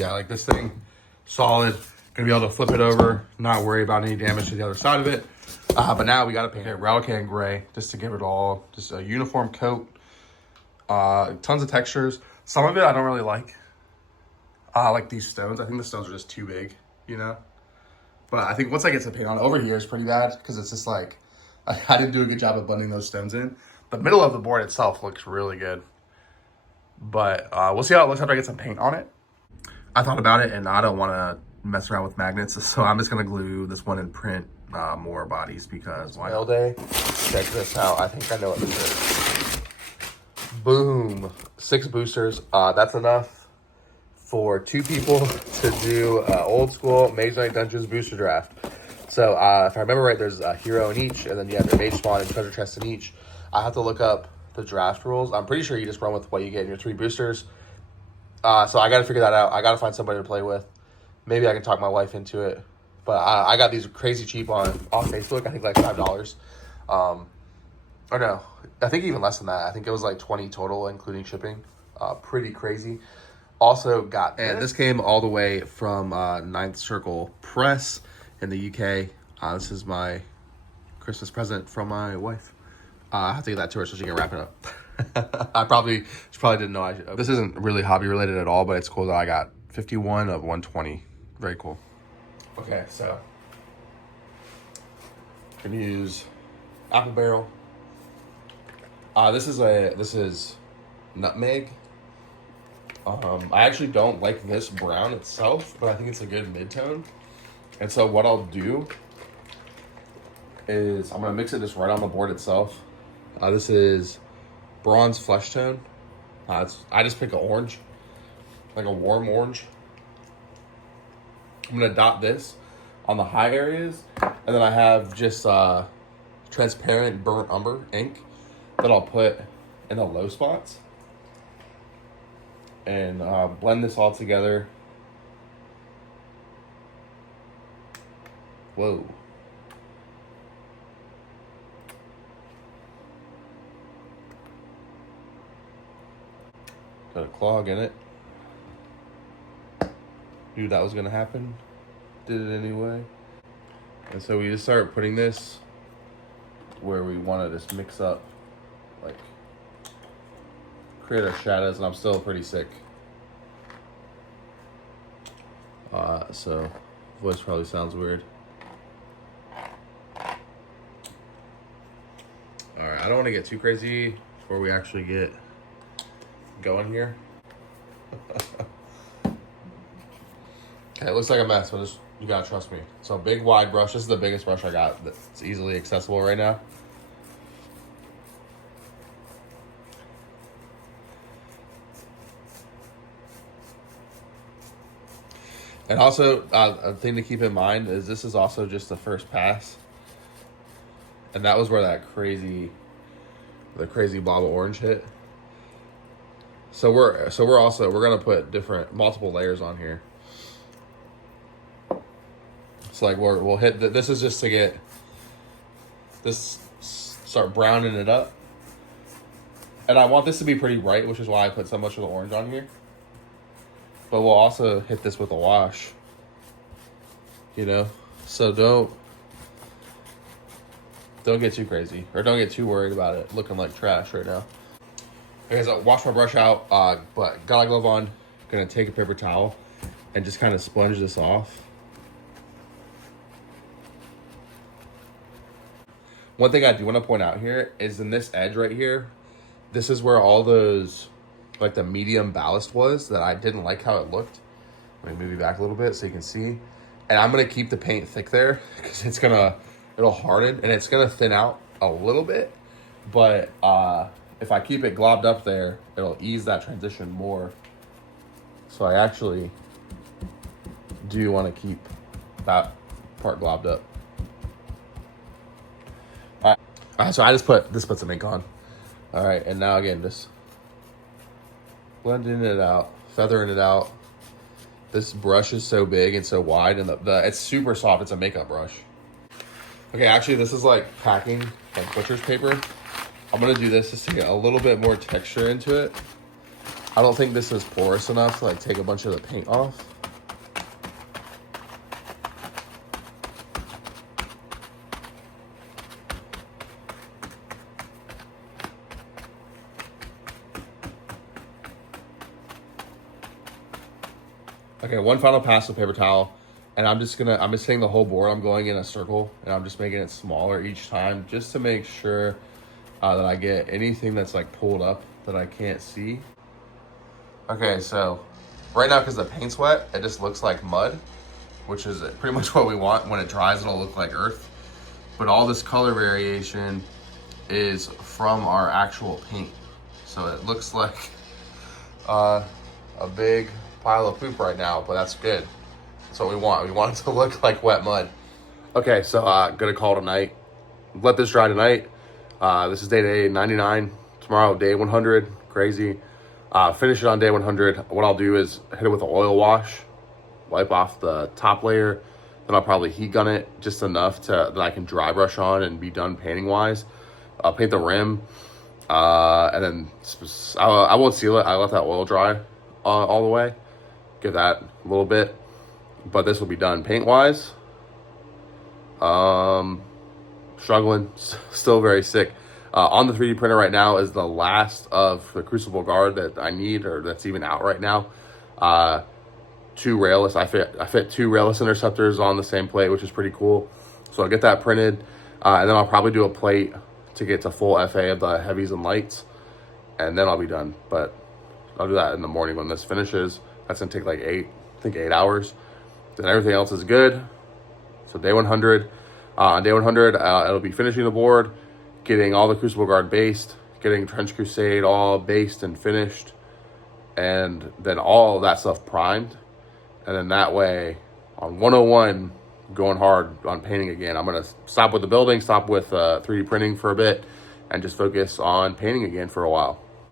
Yeah, like this thing, solid. Gonna be able to flip it over, not worry about any damage to the other side of it. But now we gotta paint it Relican gray just to give it all just a uniform coat. Tons of textures. Some of it I don't really like these stones. I think the stones are just too big, you know? But I think once I get some paint on over here is pretty bad because it's just like, I didn't do a good job of blending those stones in. The middle of the board itself looks really good. But we'll see how it looks after I get some paint on it. I thought about it and I don't want to mess around with magnets. So I'm just going to glue this one and print more bodies because why all day. Check this out. I think I know what this is. Boom. 6 boosters. That's enough for 2 people to do old school Mage Knight Dungeons booster draft. So if I remember right, there's a hero in each, and then you have your mage spawn and treasure chest in each. I have to look up the draft rules. I'm pretty sure you just run with what you get in your 3 boosters. So I got to figure that out. I got to find somebody to play with. Maybe I can talk my wife into it. But I got these crazy cheap on Facebook. I think like $5. Or no, I think even less than that. I think it was like 20 total, including shipping. Pretty crazy. Also got this came all the way from Ninth Circle Press in the UK. This is my Christmas present from my wife. I have to get that to her so she can wrap it up. She probably didn't know this isn't really hobby related at all, but it's cool that I got 51 of 120. Very cool. Okay, so I'm gonna use apple barrel. This is nutmeg. I actually don't like this brown itself, but I think it's a good mid-tone. And so what I'll do is I'm gonna mix it just right on the board itself. This is bronze flesh tone. I just pick an orange, like a warm orange. I'm gonna dot this on the high areas, and then I have just transparent burnt umber ink that I'll put in the low spots. And blend this all together. Whoa. Got a clog in it. Knew that was gonna happen. Did it anyway. And so we just start putting this where we want to just mix up, like, create our shadows, and I'm still pretty sick. So voice probably sounds weird. Alright, I don't want to get too crazy before we actually get going here. Okay, it looks like a mess, but you gotta trust me. So big wide brush. This is the biggest brush I got that's easily accessible right now. And also, a thing to keep in mind is this is also just the first pass. And that was where the crazy blob of orange hit. So we're gonna put multiple layers on here. So like we'll hit this is just to get this, start browning it up. And I want this to be pretty bright, which is why I put so much of the orange on here. But we'll also hit this with a wash, you know? So don't get too crazy, or don't get too worried about it looking like trash right now. Okay, so wash my brush out, but got a glove on. Gonna take a paper towel and just kind of sponge this off. One thing I do want to point out here is in this edge right here, this is where all those, like the medium ballast was that I didn't like how it looked. Let me move you back a little bit so you can see. And I'm gonna keep the paint thick there because it'll harden and it's gonna thin out a little bit. But if I keep it globbed up there, it'll ease that transition more. So I actually do want to keep that part globbed up. All right, so I just put some ink on. All right, and now again, just blending it out, feathering it out. This brush is so big and so wide, and it's super soft. It's a makeup brush. Okay, actually, this is like packing like butcher's paper. I'm gonna do this just to get a little bit more texture into it. I don't think this is porous enough to like take a bunch of the paint off. Okay, one final pass with paper towel, and I'm just hitting the whole board. I'm going in a circle, and I'm just making it smaller each time, just to make sure that I get anything that's like pulled up that I can't see. Okay, so right now, because the paint's wet, it just looks like mud, which is pretty much what we want. When it dries, it'll look like earth. But all this color variation is from our actual paint. So it looks like a big pile of poop right now, but that's good. That's what we want. We want it to look like wet mud. Okay, so gonna call it a night. Let this dry tonight. This is day 99. Tomorrow, day 100. Crazy. Finish it on day 100. What I'll do is hit it with an oil wash, wipe off the top layer. Then I'll probably heat gun it just enough that I can dry brush on and be done painting wise. I'll paint the rim, and then I won't seal it. I let that oil dry all the way. Give that a little bit, but this will be done paint wise. Struggling, still very sick. On the 3D printer right now is the last of the crucible guard that I need, or that's even out right now. 2 railless. I fit 2 railless interceptors on the same plate, which is pretty cool. So I'll get that printed, and then I'll probably do a plate to get to full FA of the heavies and lights, and then I'll be done. But I'll do that in the morning when this finishes. That's gonna take like 8 hours. Then everything else is good. So day 100. On day 100, it'll be finishing the board, getting all the Crucible Guard based, getting Trench Crusade all based and finished, and then all of that stuff primed. And then that way, on 101, going hard on painting again. I'm gonna stop with the building, stop with 3D printing for a bit, and just focus on painting again for a while.